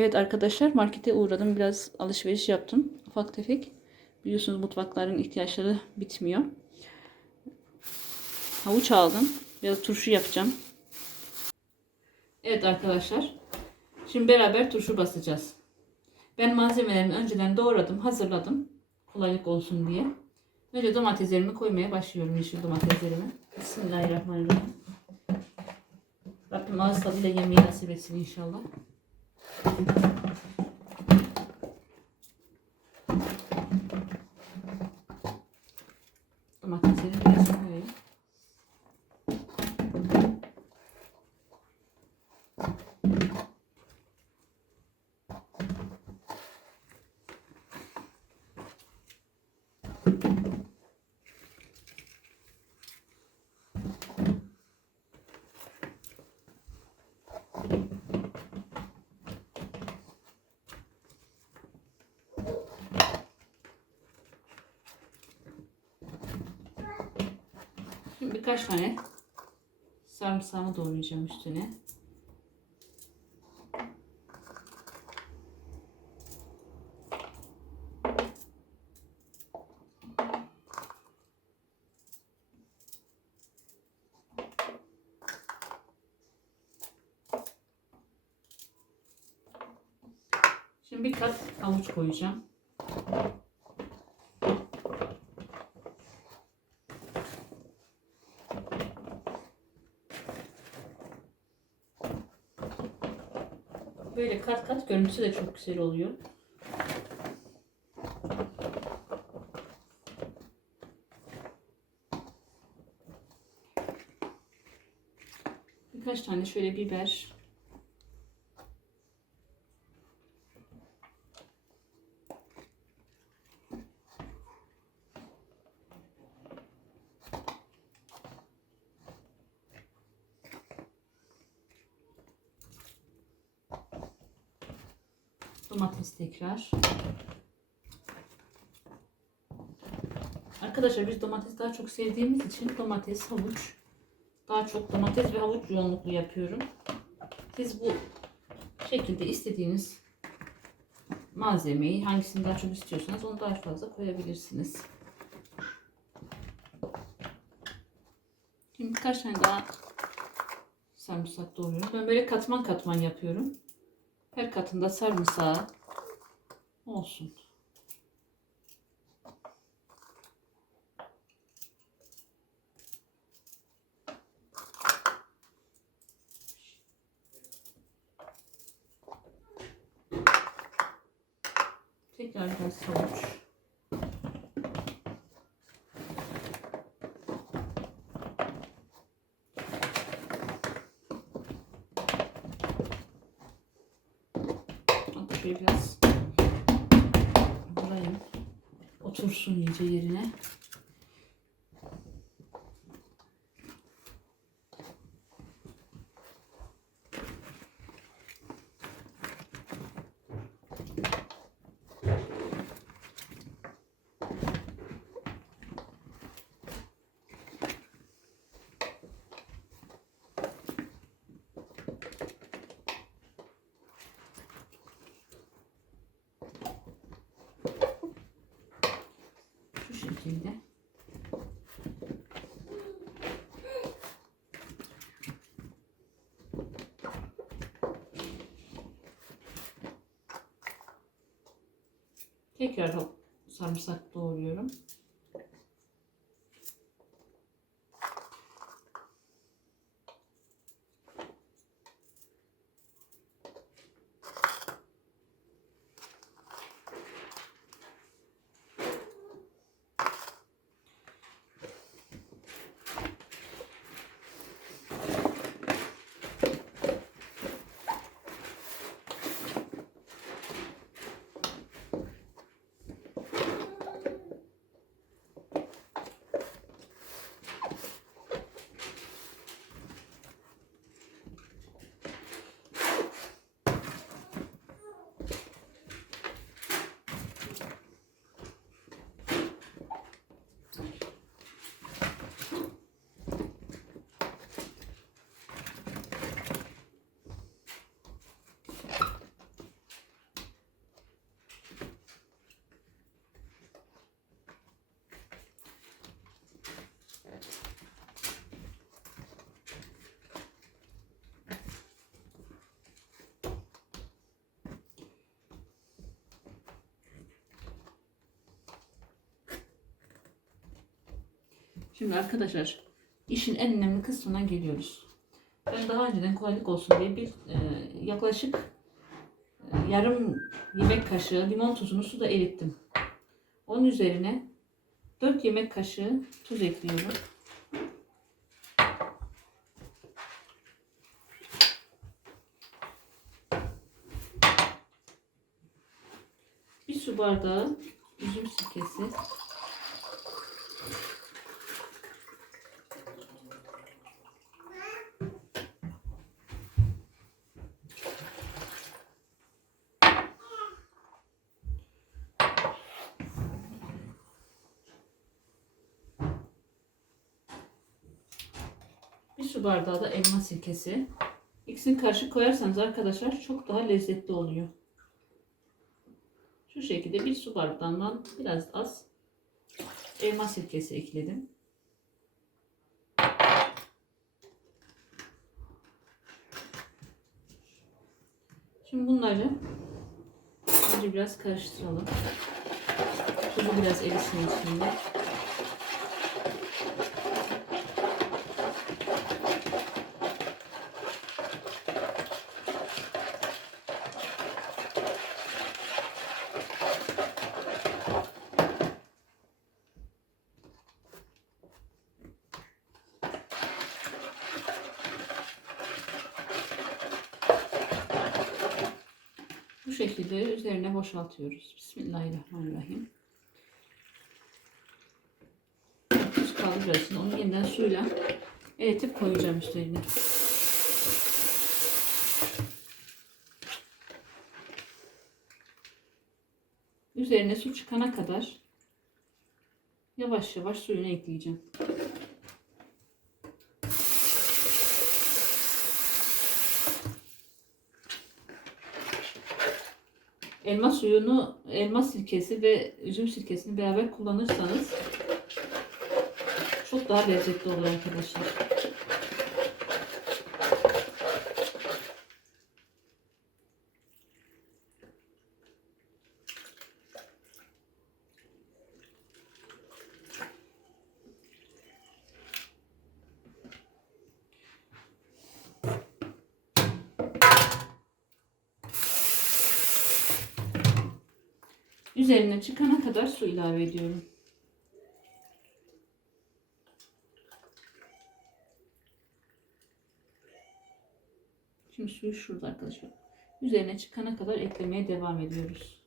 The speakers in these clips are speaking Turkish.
Evet arkadaşlar markete uğradım. Biraz alışveriş yaptım. Ufak tefek. Biliyorsunuz mutfakların ihtiyaçları bitmiyor. Havuç aldım. Biraz turşu yapacağım. Evet arkadaşlar. Şimdi beraber turşu basacağız. Ben malzemelerimi önceden doğradım, hazırladım. Kolaylık olsun diye. Önce domateslerimi koymaya başlıyorum. Yeşil domateslerimi. Bismillahirrahmanirrahim. Rabbim ağız tadıyla yemeği nasip etsin inşallah. Domatesleri Birkaç tane sarımsağımı doğrayacağım üstüne. Şimdi bir kat havuç koyacağım. Böyle kat kat görüntüsü de çok güzel oluyor. Birkaç tane şöyle biber. Domates tekrar. Arkadaşlar biz domates daha çok sevdiğimiz için domates, havuç daha çok domates ve havuç yoğunluklu yapıyorum. Siz bu şekilde istediğiniz malzemeyi hangisini daha çok istiyorsanız onu daha fazla koyabilirsiniz. Şimdi birkaç tane daha sarımsak doğruyorum. Ben böyle katman katman yapıyorum. Her katında sarımsağı olsun. Tekrar biraz havuç. Hatta şöyle biraz vurayım. Otursun iyice yerine. Şu şekilde. Tekrar sarımsak doğruyorum. Şimdi arkadaşlar işin en önemli kısmına geliyoruz. Ben daha önceden kolaylık olsun diye bir e, yaklaşık e, yarım yemek kaşığı limon tuzunu suda erittim. Onun üzerine 4 yemek kaşığı tuz ekliyorum. Bir su bardağı üzüm sirkesi. Su bardağı da elma sirkesi. İkisini karışık koyarsanız arkadaşlar çok daha lezzetli oluyor. Şu şekilde bir su bardağından biraz az elma sirkesi ekledim. Şimdi bunları önce biraz karıştıralım. Tuzu biraz erisin içinde. Şekilde üzerine boşaltıyoruz. Bismillahirrahmanirrahim. Tuz kaldı biraz. Onu yeniden suyla eritip koyacağım üstüne. Üzerine su çıkana kadar yavaş yavaş suyunu ekleyeceğim. Elma suyunu, elma sirkesi ve üzüm sirkesini beraber kullanırsanız çok daha lezzetli olur arkadaşlar. Üzerine çıkana kadar su ilave ediyorum. Şimdi suyu şurada arkadaşlar. Üzerine çıkana kadar eklemeye devam ediyoruz.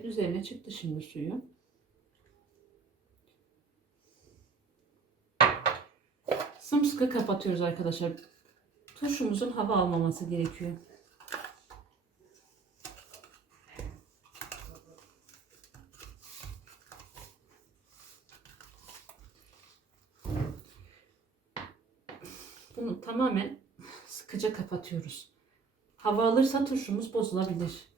Evet üzerine çıktı şimdi suyu. Sımsıkı kapatıyoruz arkadaşlar. Turşumuzun hava almaması gerekiyor. Bunu tamamen sıkıca kapatıyoruz. Hava alırsa turşumuz bozulabilir.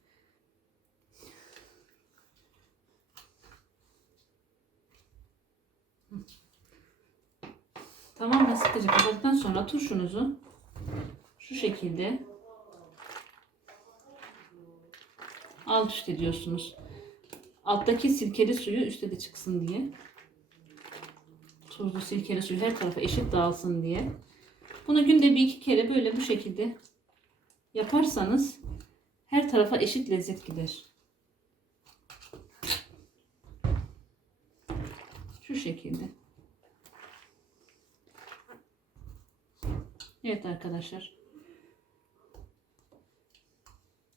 Tamamen sıkıcı kapattıktan sonra turşunuzu şu şekilde alt üst ediyorsunuz. Alttaki sirkeli suyu üstte de çıksın diye. Tuzlu sirkeli suyu her tarafa eşit dağılsın diye. Bunu günde bir iki kere böyle bu şekilde yaparsanız her tarafa eşit lezzet gider. Şu şekilde. Evet arkadaşlar.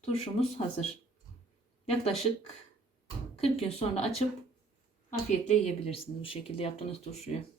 Turşumuz hazır. Yaklaşık 40 gün sonra açıp afiyetle yiyebilirsiniz bu şekilde yaptığınız turşuyu.